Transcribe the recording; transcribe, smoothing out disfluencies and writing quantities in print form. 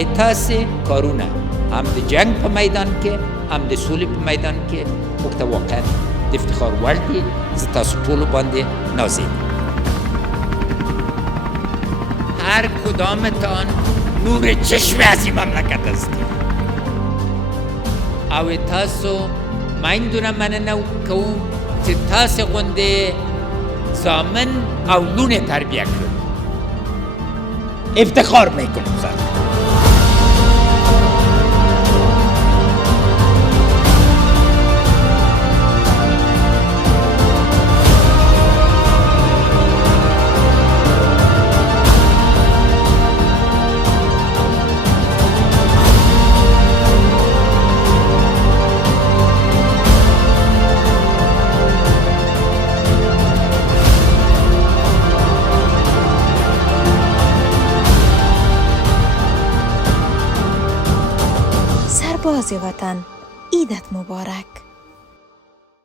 اتاس کارونه هم د جنگ په میدان کې هم د سولې په میدان کې موږ ته واقعا د افتخار وړ دي. زه تاسو ټولو باندې نازېږم. هر کدامتان نور چشم از این مملکت هستید او تاسو میندونه مننه کوم چې تاسو غوندې زامن او لونه تربیه کړو. افتخار میکنم زن. سرباز وطن، عیدت مبارک.